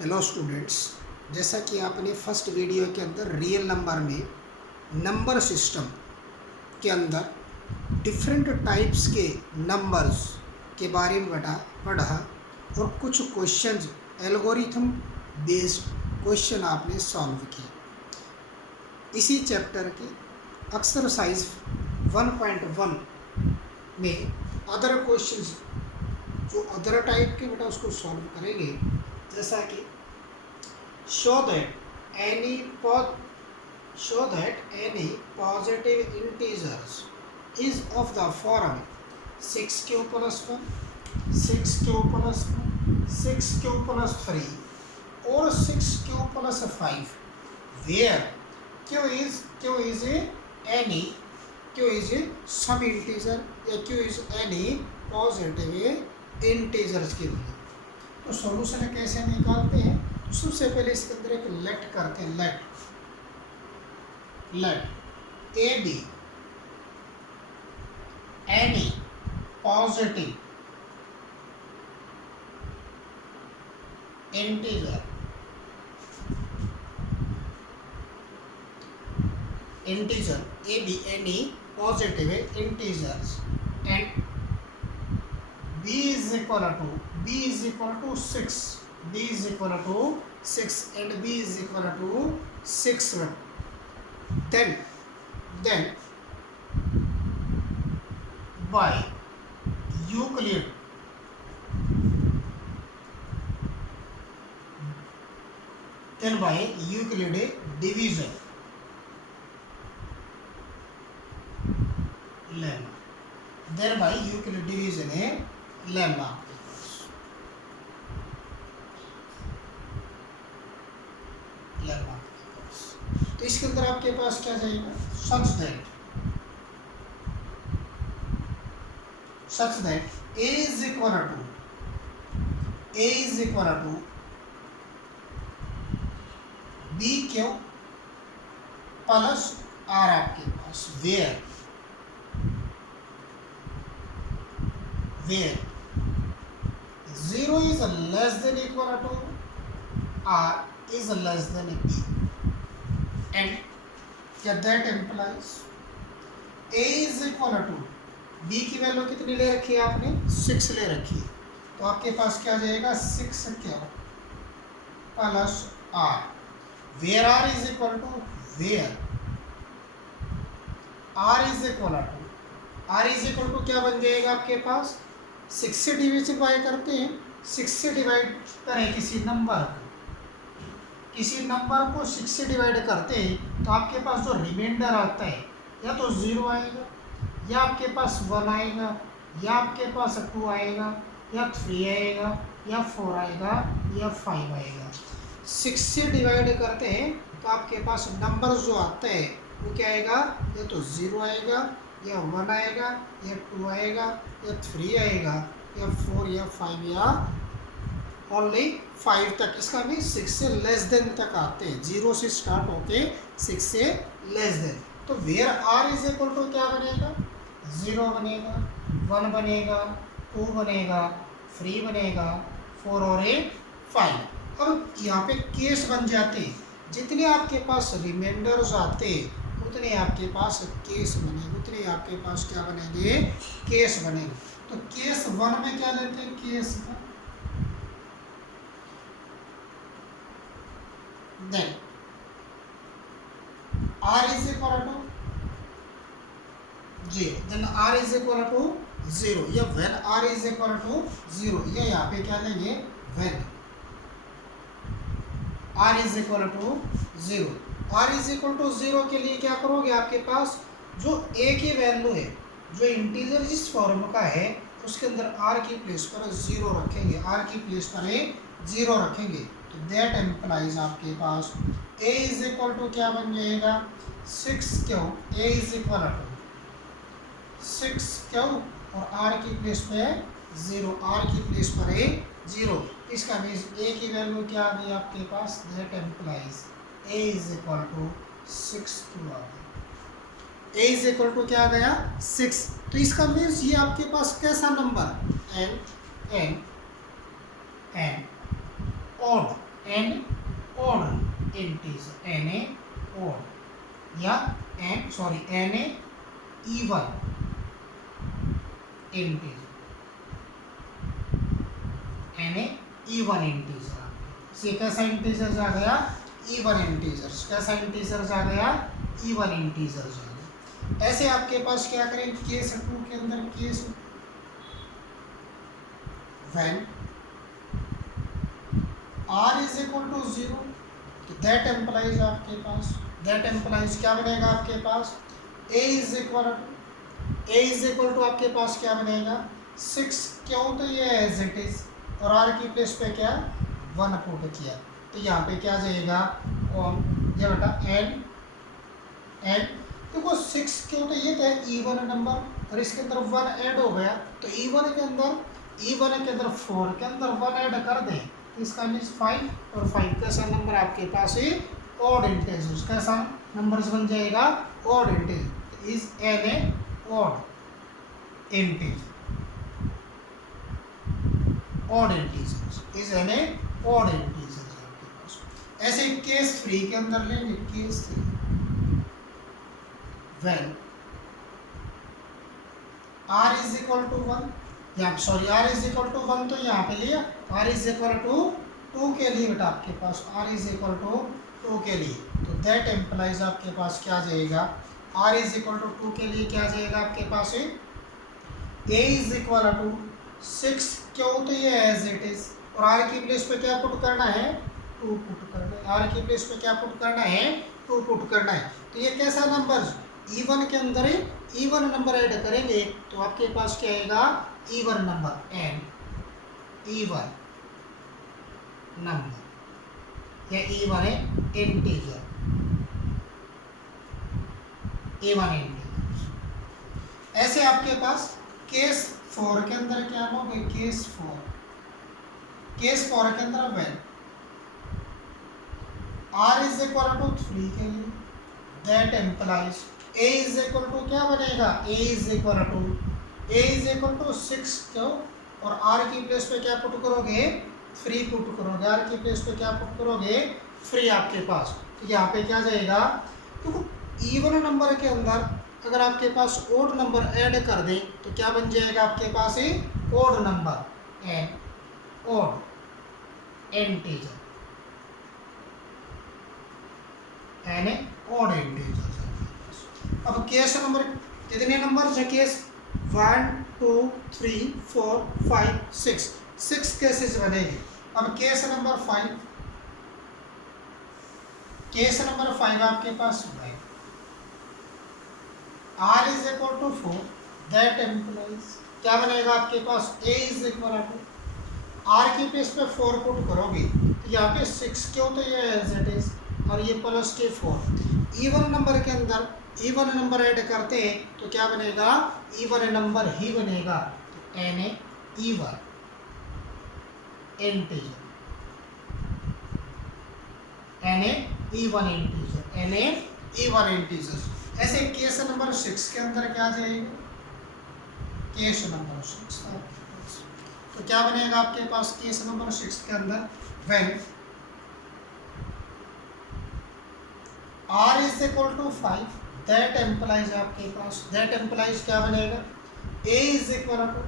Hello students, जैसा कि आपने फर्स्ट वीडियो के अंदर रियल नंबर में नंबर सिस्टम के अंदर डिफरेंट टाइप्स के नंबर्स के बारे में पढ़ा और कुछ क्वेश्चंस एल्गोरिथम बेस्ड क्वेश्चन आपने सॉल्व किए। इसी चैप्टर के एक्सरसाइज 1.1 में अदर क्वेश्चंस जो अदर टाइप के बेटा उसको सॉल्व करेंगे, जैसा कि show that any positive integers is of the form 6q plus 1, 6q plus 1, 6q plus 3 or 6q plus 5 where q is a sub integer या q is any positive integers के लिए। तो सॉल्यूशन कैसे निकालते हैं? तो सबसे पहले इसके अंदर एक लेट करते हैं। Let a b any positive integer a b any positive integers and b is equal to 6, b is equal to 6 and b is equal to 6, then by Euclid division लेना, then by Euclid division है लेना आपके पास लेना आपके पास। तो इसके अंदर आपके पास क्या जाएगा? such that a is equal to b क्यों प्लस r आपके पास where 0 is less than equal to r is less than b and that implies a is equal to b की वैल्यू कितनी ले रखी है आपने? 6 ले रखी है। तो आपके पास क्या जाएगा? 6 क्या plus r where r is equal to क्या बन जाएगा आपके पास? 6 से डिविजन बाय करते हैं, 6 से डिवाइड करें किसी नंबर को 6 से डिवाइड करते हैं तो आपके पास जो रिमाइंडर आता है या तो 0 आएगा या आपके पास 1 आएगा या आपके पास 2 आएगा या 3 आएगा या 4 आएगा या 5 आएगा। 6 से डिवाइड करते हैं तो आपके पास नंबर जो आता है वो क्या आएगा? या तो 0 आएगा या 1 आएगा या 2 आएगा या 3 आएगा या 4 या 5 या ओनली 5 तक। इसका भी 6 से लेस देन तक आते हैं, 0 से स्टार्ट होते 6 से लेस देन। तो where r is equal to क्या बनेगा? 0 बनेगा, 1 बनेगा, 2 बनेगा, 3 बनेगा, 4 और 5। अब यहाँ पे केस बन जाते हैं, जितने आपके पास रिमाइंडर्स आते उतने आपके पास केस बनेंगे, उतने आपके पास क्या बनेंगे? केस बनेंगे। तो केस 1 में क्या लेते हैं? केस का then r is equal to 0, then r is equal to 0 या when r is equal to 0 या यहाँ पे क्या लेंगे? when r is equal to 0। r is equal to 0 के लिए क्या करोगे? आपके पास जो a की वैल्यू है, जो इंटीजर जिस फॉर्म का है उसके अंदर r की प्लेस पर 0 रखेंगे, r की प्लेस पर 0 रखेंगे। तो दैट एम्प्लाइज आपके पास a इज इक्वल टू क्या बन जाएगा? 6 क्यों a इज इक्वल टू 6 क्यों और r की प्लेस पे 0, r की प्लेस पर 0। इसका मीन्स a की वैल्यू क्या आ गई आपके पास? That implies a is equal to 6 क्यों आ गई? a इज इक्वल टू क्या आ गया? 6। तो इसका मीन्स ये आपके पास कैसा नंबर? n odd n odd integer, N a odd या n a even integer, N a even integer. ये कैसा इंटीजर आ गया? Even integer. कैसा इंटीजर आ गया? इवन इंटीजर आ गया। ऐसे आपके पास क्या करें केस 2 के अंदर, case when r is equal to 0, that implies आपके पास, दैट एम्प्लाइज क्या बनेगा आपके पास? a इज इक्वल टू आपके पास क्या बनेगा? 6, क्यों? तो ये एज इट इज, और r की प्लेस पे क्या 1 पुट किया, तो यहाँ पे क्या जाएगा ऑन, ये बेटा एन देखो 6 क्यों, तो ये क्या है इवन नंबर, और इसके अंदर 1 ऐड हो गया, तो इवन के अंदर 4 के अंदर 1 ऐड कर दें, तो इसका मीन्स 5, और 5 कैसा नंबर आपके पास है? Odd integer. कैसा नंबर्स बन जाएगा? Odd integer. Is an a odd integer, odd integer is an a odd integer आपके पास। ऐसे केस 3 के अंदर लेंगे, case 3 when r is equal to 1, या sorry r is equal to 1 तो यहाँ पे लिया, r is equal to 2 के लिए बेटा आपके पास r is equal to 2 के लिए, तो that implies आपके पास क्या जाएगा? r is equal to 2 के लिए क्या जाएगा आपके पास है? a is equal to 6, क्यों? तो ये as it is, और r की प्लेस पे क्या पुट करना है? 2 पुट करना है, r की प्लेस पे क्या पुट करना है? 2 पुट करना है। तो ये कैसा नंबर? इवन के अंदर इवन नंबर ऐड करेंगे तो आपके पास क्या आएगा? Even number, an even number, या इवन है इंटीजर, इवन इंटीजर। ऐसे आपके पास केस 4 के अंदर क्या होगा? केस 4 के अंदर when r is equal to 3 के लिए, that implies a is equal to क्या बनेगा? a इज इक्वल टू 6, क्यों? और r की प्लेस पे क्या पुट करोगे? 3 पुट करोगे, r की प्लेस पे क्या पुट करोगे? 3 आपके पास, तो यहाँ पे क्या जाएगा? तो इवन नंबर के अंदर अगर आपके पास ओड नंबर ऐड कर दें तो क्या बन जाएगा आपके पास? Odd number, n odd integer, N a odd integer. अब केस नंबर कितने नंबर है? केस 1 2 3 4 5 6 केसेस बनेंगे। अब केस नंबर 5, केस नंबर 5 आपके पास r is equal to 4, that implies क्या बनेगा आपके पास? a is equal to r की प्लेस पे 4 पुट करोगे, तो यहाँ पे 6, क्यों? तो ये एज इट इज, और ये प्लस के 4। इवन नंबर के अंदर इवन नंबर ऐड करते हैं तो क्या बनेगा? इवन नंबर ही बनेगा, तो an a even integer, N a even integer, N a even integer. ऐसे केस नंबर 6 के अंदर क्या जाएगा? केस नंबर 6 तो क्या बनेगा आपके पास? केस नंबर 6 के अंदर when r is equal to 5, that implies आपके पास, दैट एम्प्लाइज क्या बनेगा? a इज इक्वल टू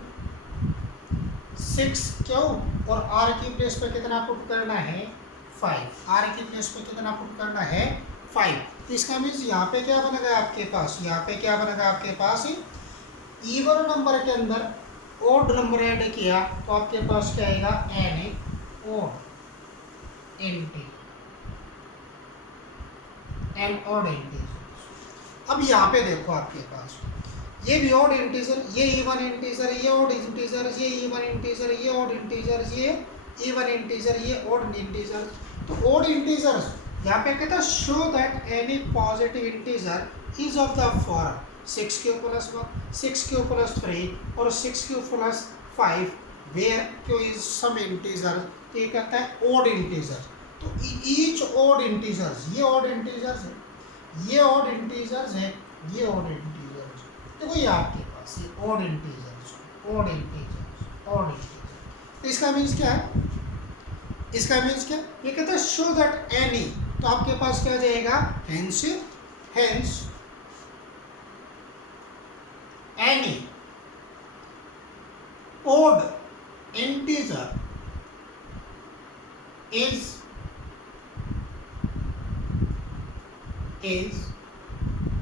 6, क्यों? और r की प्लेस पे कितना पुट करना है? 5, r की प्लेस पे कितना पुट करना है? 5। तो इसका मीन्स यहाँ पे क्या बनेगा आपके पास? यहाँ पे क्या बनेगा आपके पास? इवन नंबर के अंदर ओड नंबर ऐड किया तो आपके पास क्या आएगा? An a odd integer, an odd integer. अब यहाँ पे देखो आपके पास ये भी ऑड इंटीजर, ये इवन इंटीजर, ये ऑड इंटीजर, ये इवन इंटीजर, ये ऑड इंटीजर, ये इवन इंटीजर, ये ऑड इंटीजर। तो ऑड इंटीजर्स यहाँ पे कहता है show that any positive integer is of the form 6 q plus 1, 6 q plus 3 और 6 q plus 5 where Q is some integer. तो ये कहता है ऑड इंटीजर। तो ईच ऑड इंटीजर्स, ये ऑड इंटीजर्स है, ये ऑड इंटीजर्स है, ये ऑड इंटीजर्स। देखो ये आपके पास ये odd integers, odd integers, odd integer. तो इसका मीन्स क्या है? इसका मीन्स क्या, ये कहता है शो दैट एनी, तो आपके पास क्या जाएगा, hence hence any odd integer is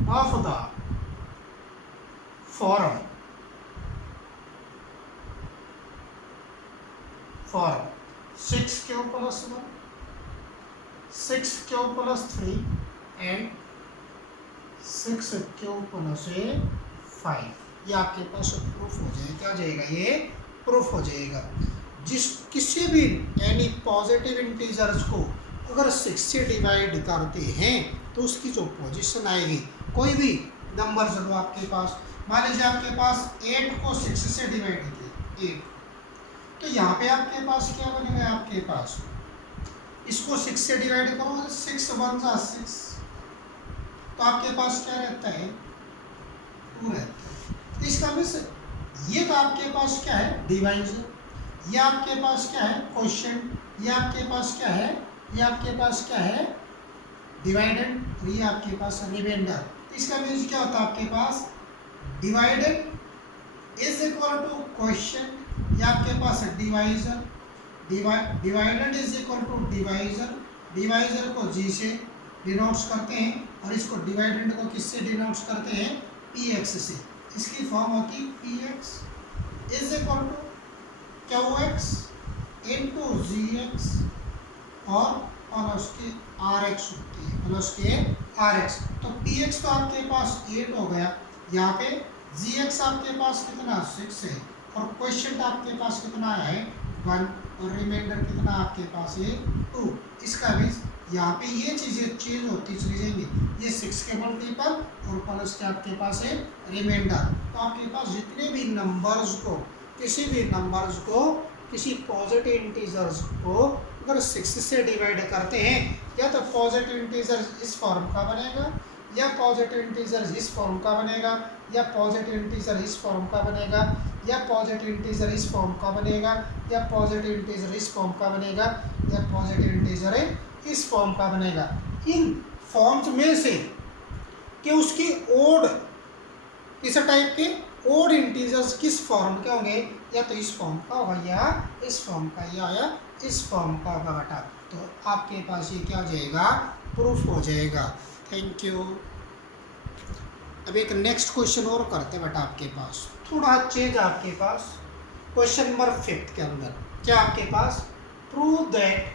of the form 6q plus 1, 6q plus 3 and 6q plus 5। ये आपके पास प्रूफ हो जाएगा, क्या जाएगा, ये प्रूफ हो जाएगा। जिस किसी भी एनी पॉजिटिव इंटीजर्स को अगर 6 से डिवाइड करते हैं तो उसकी जो पोजीशन आएगी, कोई भी नंबर लो आपके पास, मान लीजिए आपके पास 8 को 6 से डिवाइड किया 8, तो यहाँ पे आपके पास क्या बनेगा, आपके पास इसको 6 से डिवाइड करो, 6 1 जा 6, तो आपके पास क्या रहता है, 2 रहता है। तो इसका मीन्स ये तो आपके पास क्या है, डिवाइजर, ये आपके पास क्या है, क्वेश्चन, ये आपके पास क्या है, ये आपके पास क्या है, डिवाइडेड, और ये आपके पास रिमाइंडर। इसका मीन्स क्या होता है, आपके पास डिवाइडेड इज इक्वल टू क्वेश्चन, ये आपके पास डिवाइजर, डिवाइडेड is equal to divisor, divisor को जी से डिनोट्स करते हैं और इसको डिवाइडेड को किससे डिनोट्स करते हैं, पी एक्स से। इसकी फॉर्म होती है p x is equal to q x into g x और प्लस के आर एक्स होती है, प्लस के आर एक्स। तो पी एक्स तो आपके पास 8 हो गया, यहाँ पे जी एक्स आपके पास कितना 6 है, और क्वेश्चन आपके पास कितना है 1, और रिमाइंडर कितना आपके पास है 2। इसका मीन्स यहाँ पे ये चीज़ें चेंज होती चली जाएंगी, ये 6 के मल्टीपल और प्लस के आपके पास है रिमाइंडर। तो आपके पास जितने भी नंबर्स को, किसी भी नंबर्स को, किसी पॉजिटिव इंटीजर्स को अगर 6 से डिवाइड करते हैं, या तो पॉजिटिव इंटीजर इस फॉर्म का बनेगा, या पॉजिटिव इंटीजर इस फॉर्म का बनेगा, या पॉजिटिव इंटीजर इस फॉर्म का बनेगा, या पॉजिटिव इंटीजर इस फॉर्म का बनेगा, या पॉजिटिव इंटीजर इस फॉर्म का बनेगा, या पॉजिटिव इंटीजर इस फॉर्म का बनेगा। इन फॉर्म्स में से कि उसकी ओड, किस टाइप के ओड इंटीजर्स किस फॉर्म के होंगे, या तो इस फॉर्म का होगा, या इस फॉर्म का, या इस फॉर्म का होगा बेटा। तो आपके पास ये क्या हो जाएगा, प्रूफ हो जाएगा। Thank you. अब एक नेक्स्ट क्वेश्चन और करते हैं बेटा, आपके पास थोड़ा चेंज आपके पास। क्वेश्चन नंबर 5 के अंदर क्या आपके पास, prove that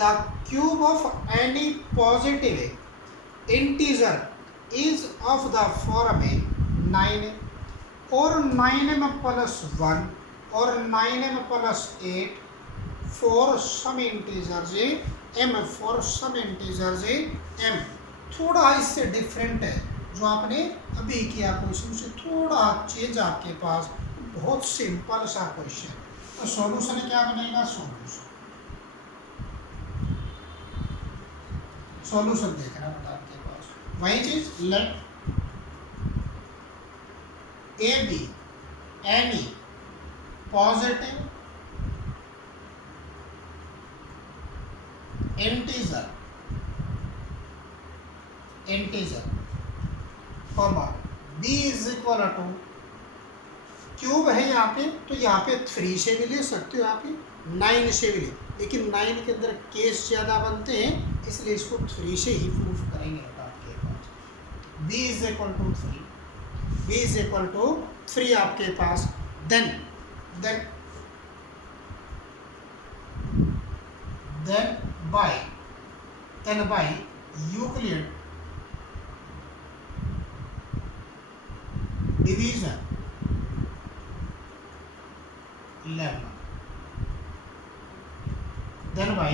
the cube of any positive integer is of the form 9 और 9m प्लस 1 और 9m plus 8 for some integers m, for some integers m। थोड़ा इससे डिफरेंट है जो आपने अभी किया क्वेश्चन से, थोड़ा चेंज आपके पास, बहुत सिंपल सा क्वेश्चन। तो सॉल्यूशन क्या बनेगा, सॉल्यूशन देखना बेटा आपके पास वही चीज, let a b any positive integer comma b is equal to, cube है यहाँ पे, तो यहाँ पे 3 से भी ले सकते हो, यहाँ पे 9 से भी ले, लेकिन 9 के अंदर केस ज़्यादा बनते हैं, इसलिए इसको 3 से ही प्रूफ करेंगे आपके पास। b is equal to 3, b is equal to 3 आपके पास। Then by Euclid division lemma, then by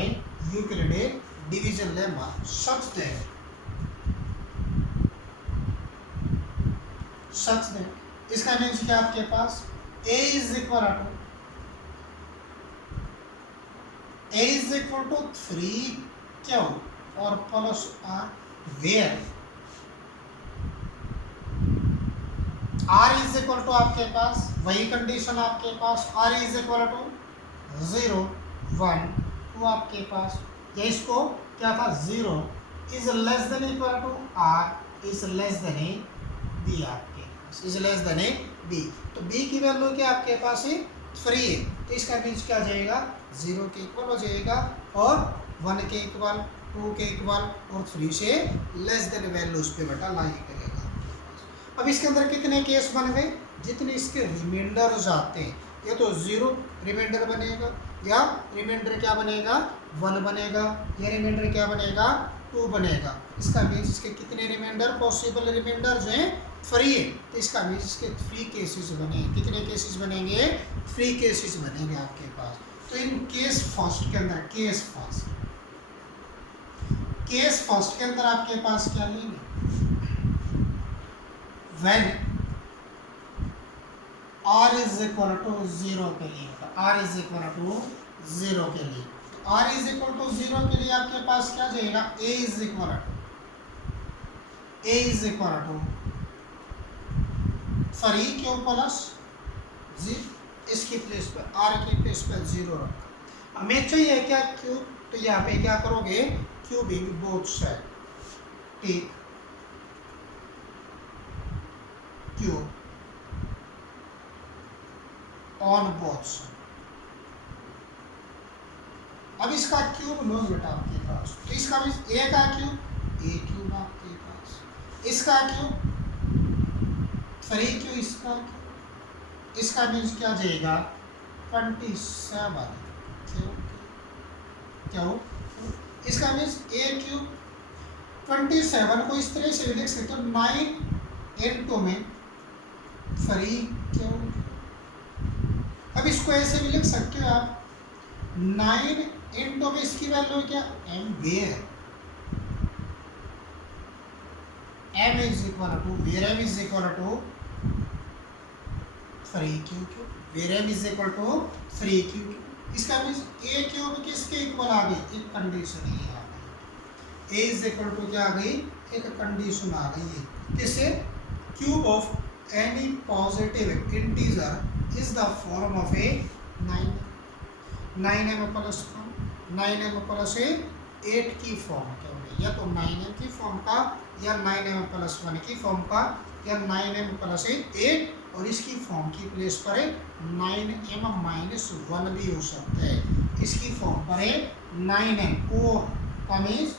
Euclidean division lemma such that इसका मीन्स क्या आपके पास a is equal to 3 q और plus r where r is equal to आपके पास वही कंडीशन आपके पास, r is equal to 0 1 two आपके पास, या इसको क्या था 0 is less then equal to r is less than b आपके पास, इज लेस देन बी। तो बी की वैल्यू क्या आपके पास है 3 है, तो इसका मीन्स क्या जाएगा 0 के इक्वल हो जाएगा और 1 के इक्वल, 2 के इक्वल और 3 से लेस देन वैल्यू उस पर बेटा लाई करेगा। अब इसके अंदर कितने केस बन गए, जितने इसके रिमाइंडर्स आते हैं, या तो 0 रिमाइंडर बनेगा, या रिमाइंडर क्या बनेगा 1 बनेगा, या रिमाइंडर क्या बनेगा 2 बनेगा। इसका मीन्स इसके कितने रिमाइंडर पॉसिबल रिमाइंडर जो हैं 3 है, तो इसका मीन्स इसके 3 केसेस बनेंगे। कितने केसेस बनेंगे 3 केसेस बनेंगे आपके पास। तो इन केस फर्स्ट के अंदर, केस फर्स्ट के अंदर आपके पास क्या लेंगे, when r is equal to 0 के लिए, r इज इक्वल टू 0 के लिए, r इज इक्वल टू 0 के लिए आपके पास क्या जाएगा a is equal to 3 q plus जी, इसकी प्लेस पर r की प्लेस पर 0 रखा। हमें चाहिए क्या क्यूब, तो यहाँ पे क्या करोगे क्यूबिंग बोथ साइड, ठीक, क्यूब ऑन बोथ साइड। अब इसका क्यूब लो बेटा आपके पास, तो इसका मीन्स a का क्यूब, a क्यूब आपके पास, इसका क्यूब 3 क्यूब, इसका क्यूब, इसका मीन्स क्या जाएगा 27 क्यों, इसका मीन्स a क्यूब 27 को इस तरह से लिख सकते हो 9 into में 3 क्यूब। अब इसको ऐसे भी लिख सकते हो आप 9 into में इसकी वैल्यू क्या m where, m is equal to where m is equal to 3 cube, where m is equal to 3 cube. इसका मीन्स a क्यूब किसके इक्वल आ गई, एक कंडीशन ये आ गई, a इज इक्वल टू क्या आ गई, एक कंडीशन आ गई है, किससे cube of any positive integer is the form of A 9m plus 9m plus 8 की फॉर्म क्या होगी, या तो 9m की फॉर्म का, या 9m प्लस 1 की फॉर्म का, या 9m प्लस 8 और इसकी फॉर्म की प्लेस पर 9m माइनस 1 भी हो सकता है, इसकी फॉर्म पर 9m और का मीन्स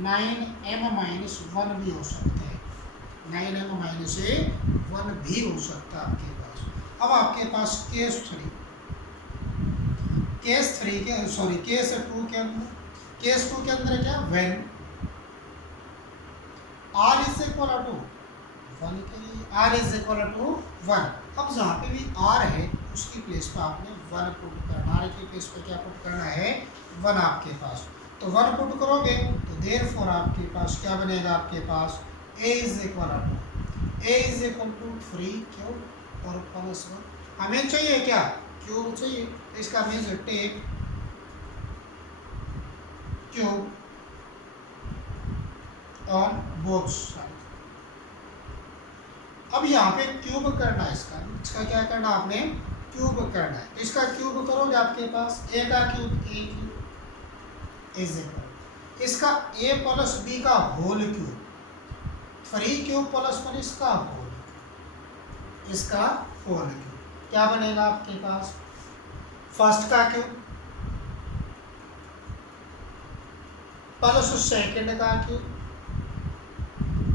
9m माइनस 1 भी हो सकता है, 9m माइनस 1 भी हो सकता है आपके पास। अब आपके पास केस 2 के अंदर क्या when r is equal to 1 के लिए, r इज इक्वल टू 1। अब जहाँ पे भी r है उसकी प्लेस पर आपने 1 पुट करना, r की प्लेस पर क्या पुट करना है 1 आपके पास, तो 1 पुट करोगे तो देयरफॉर आपके पास क्या बनेगा, आपके पास a is equal to 3 cube और प्लस 1। हमें चाहिए क्या क्यूब चाहिए, तो इसका means take cube on both side. अब यहाँ पे क्यूब करना है, इसका क्या करना आपने क्यूब करना है, इसका क्यूब करोगे आपके पास a का cube a cube is equal, इसका a प्लस b का होल क्यूब 3 क्यूब प्लस 1 इसका होल क्यूब क्या बनेगा आपके पास, फर्स्ट का क्यूब प्लस सेकंड का क्यूब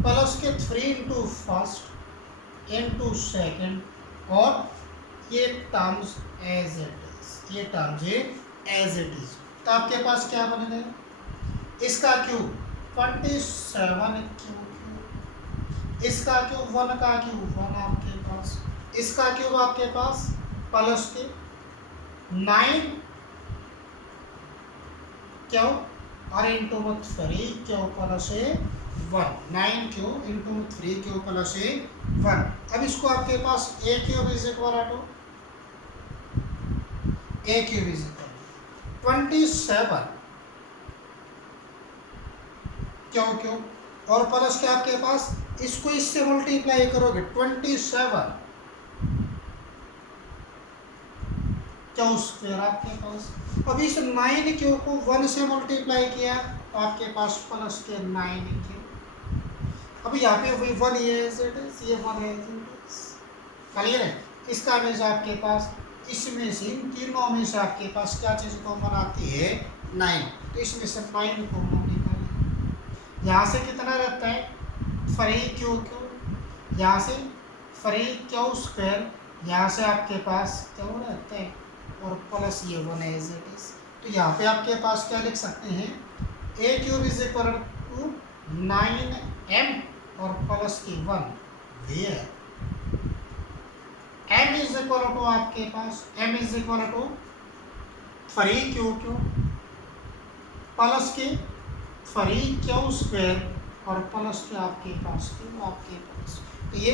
प्लस के 3 इंटू फर्स्ट इंटू सेकंड और ये टर्म्स एज इट इज, तो आपके पास क्या बनेगा, इसका क्यूब 27 क्यूब, इसका क्यूब 1 का क्यूब 1 आपके पास, इसका क्यूब आपके पास प्लस के 9 क्यों और इंटू 3 क्यों प्लस 1, 9 क्यों इंटू 3 क्यों प्लस 1। अब इसको आपके पास a cube is equal to 27 क्यों और प्लस के आपके पास इसको इससे मल्टीप्लाई करोगे 27 क्यू स्क्वायर आपके पास। अब इस 9 क्यू को 1 से मल्टीप्लाई किया तो आपके पास प्लस के 9 क्यू। अब यहाँ पे वही 1 ये 1 है, क्लियर है। इसका मीन्स आपके पास इसमें से इन तीनों में से आपके पास क्या चीज़ कॉमन आती है 9, तो इसमें से 9 कॉमन निकालें। यहाँ से कितना रहता है 3 क्यू, यहाँ से 3 क्यू स्क्वायर, यहाँ से आपके पास क्या रहता है और प्लस ये 1 है एज इट इज। तो यहाँ पे आपके पास क्या लिख सकते हैं a cube is equal to 9m और प्लस की 1 where m is equal to आपके पास m is equal to 3 q plus के 3 क्यू स्क्वायर और प्लस के आपके पास तो ये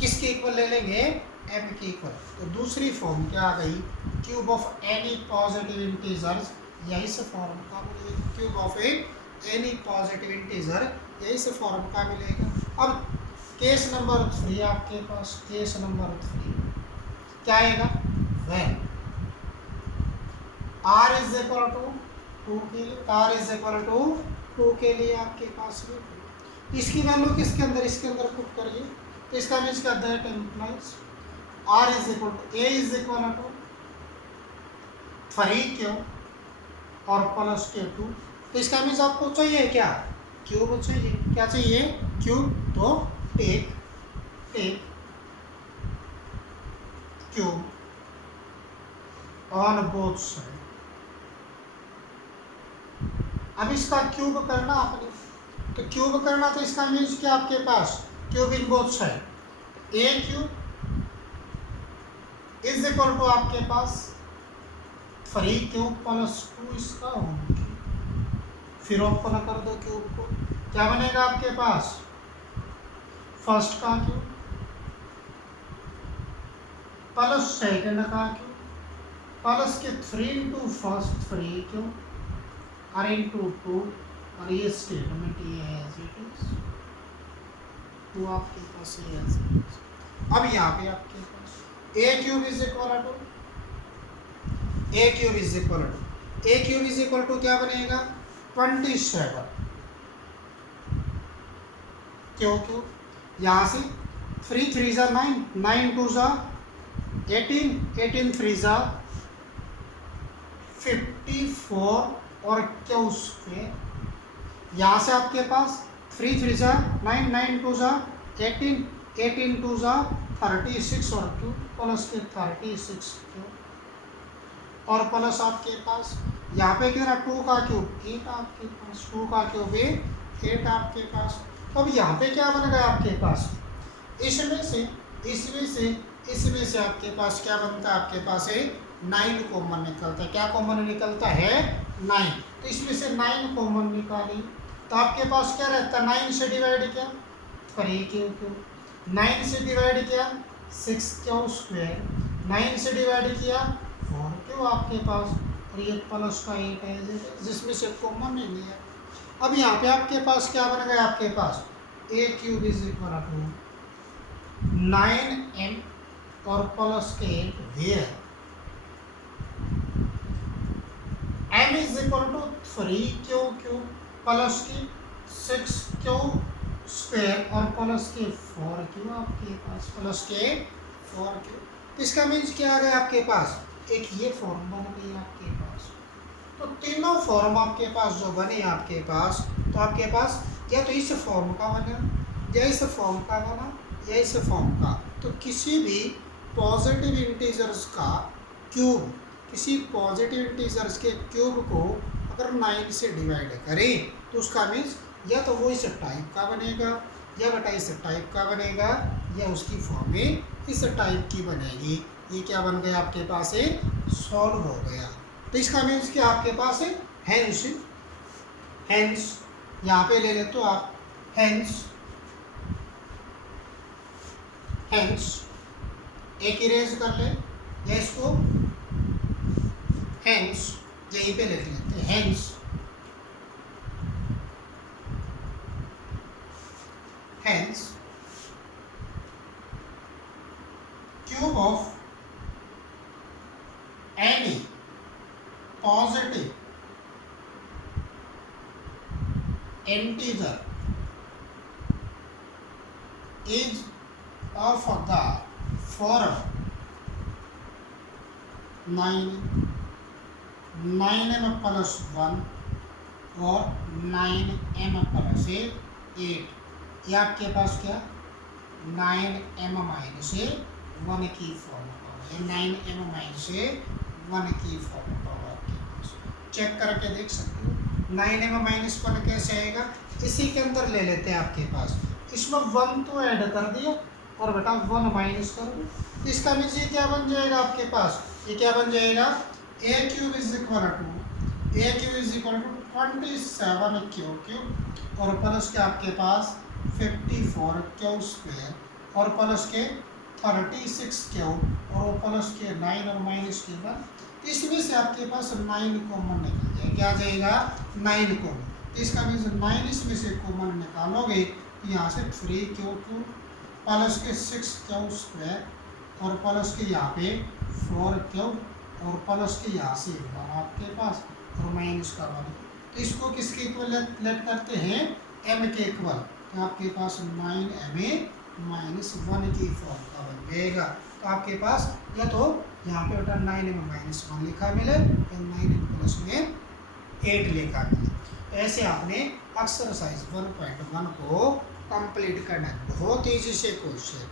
किसके इक्वल ले लेंगे m के इक्वल। तो दूसरी फॉर्म क्या आ गई cube of any positive integers, या इस फॉर्म का मिलेगा cube of any positive integer, या इस फॉर्म का मिलेगा। अब केस नंबर 3 आपके पास, केस नंबर 3 क्या आएगा when r is equal to 2 के लिए, r इज इक्वल टू 2 के लिए आपके पास में इसकी वैल्यू किसके अंदर, इसके अंदर पुट करिए। तो इसका मीन्स क्या that implies r is equal to a is equal to 3 q और प्लस के 2। तो इसका मीन्स आपको चाहिए क्या क्यूब चाहिए, क्या चाहिए क्यूब। तो take cube on both side. अब इसका क्यूब करना आपने, तो क्यूब करना तो इसका मीन्स क्या आपके पास cube in both side. A cube is equal to आपके पास 3 क्यूब प्लस 2 इसका होम क्यूब, फिर ओपन कर दो क्यूब को, क्या बनेगा आपके पास फर्स्ट का क्यूब प्लस सेकंड का क्यूब प्लस के 3 इंटू फर्स्ट 3 क्यूब और इंटू 2, और ये स्टेटमेंट ये है एज इट इज, तो आपके पास ये एज इट इज। अब यहाँ पे आपके पास a cube is equal to क्या बनेगा 27 क्यों यहाँ से 3 3 जा 9, 9 2 जा 18, 18 3 जा 54 और क्यू स्क्वायर। यहाँ से आपके पास 3 3 जा 9, 9 2 जा 18, 18 2 जा 36 और क्यू प्लस के 36 क्यू और प्लस आपके पास यहाँ पे कितना 2 का क्यूब 8 आपके पास, 2 का क्यूब 8 आपके पास। अब यहाँ पे क्या बन गया आपके पास इसमें से आपके पास क्या बनता है, आपके पास है 9 कॉमन निकलता है। क्या कॉमन निकलता है 9, तो इसमें से 9 कॉमन निकाली तो आपके पास क्या रहता है 9 से डिवाइड किया 3 क्यू, 9 से डिवाइड किया 6 क्यू स्क्वायर, 9 से डिवाइड किया 4 क्यू आपके पास, और ये प्लस का 8 है जिसमें से कॉमन नहीं लिया। अब यहाँ पे आपके पास क्या बन गया, आपके पास a cube is equal to 9m और प्लस के 8 where m is equal to 3q cube plus की 6q स्क्वायर और प्लस के 4q आपके पास, प्लस के 4q। इसका मीन्स क्या आ गया आपके पास, एक ये फॉर्म बन गई आपके पास। तो तीनों फॉर्म आपके पास जो बने आपके पास, तो आपके पास या तो इस फॉर्म का बना, या इस फॉर्म का बना, या इस फॉर्म का। तो किसी भी पॉजिटिव इंटीजर्स का क्यूब, किसी पॉजिटिव इंटीजर्स के क्यूब को अगर 9 से डिवाइड करें तो उसका मीन्स या तो वो इस टाइप का बनेगा, या बेटा इस टाइप का बनेगा, या उसकी फॉर्म में इस टाइप की बनेगी। ये क्या बन गया आपके पास है सॉल्व हो गया। तो इसका मीन्स क्या आपके पास है हेंस यहाँ पे ले ले तो आप हेंस एक इरेज कर ले, या इसको हेंस यहीं पे लिख लेते हैं hence cube of integer is of the form 9m plus 1 और 9m plus 8। ये आपके पास क्या 9m माइनस 1 की फॉर्म पावर, 9m माइनस 1 की फॉर्म पावर आपके पास चेक करके देख सकते हो। 9m माइनस 1 कैसे आएगा, इसी के अंदर ले लेते हैं आपके पास, इसमें 1 तो ऐड कर दिया और बेटा 1 माइनस कर दो, इसका मीन्स ये क्या बन जाएगा आपके पास, ये क्या बन जाएगा a cube is equal to 27 cube और प्लस के आपके पास 54 क्यूब स्क्वायर और प्लस के 36 क्यूब और प्लस के 9 और माइनस के बाद, इसमें से आपके पास 9 कॉमन निकल जाए, क्या आ जाएगा 9 कॉमन, इसका मीन्स 9 इसमें से कॉमन निकालोगे यहाँ से 3 क्यूब प्लस के 6 क्यूब स्क्वायर और प्लस के यहाँ पे 4 क्यूब और प्लस के यहाँ से 1 आपके पास और माइनस का 1, तो इसको किसके इक्वल लेट करते हैं m के इक्वल, तो आपके पास 9m माइनस 1 की फॉर्म का बन जाएगा। तो आपके पास या तो यहाँ पे बेटा 9m माइनस 1 लिखा मिले या 9m प्लस में 8 लिखा मिले। ऐसे आपने एक्सरसाइज 1.1 को कंप्लीट करना है, बहुत ईजी से क्वेश्चन,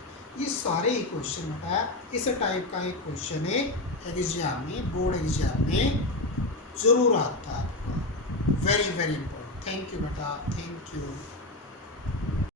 ये सारे ही क्वेश्चन बेटा इस टाइप का एक क्वेश्चन है एग्जाम में, बोर्ड एग्जाम में ज़रूर आता है आपको, very very important. Thank you बेटा, थैंक यू।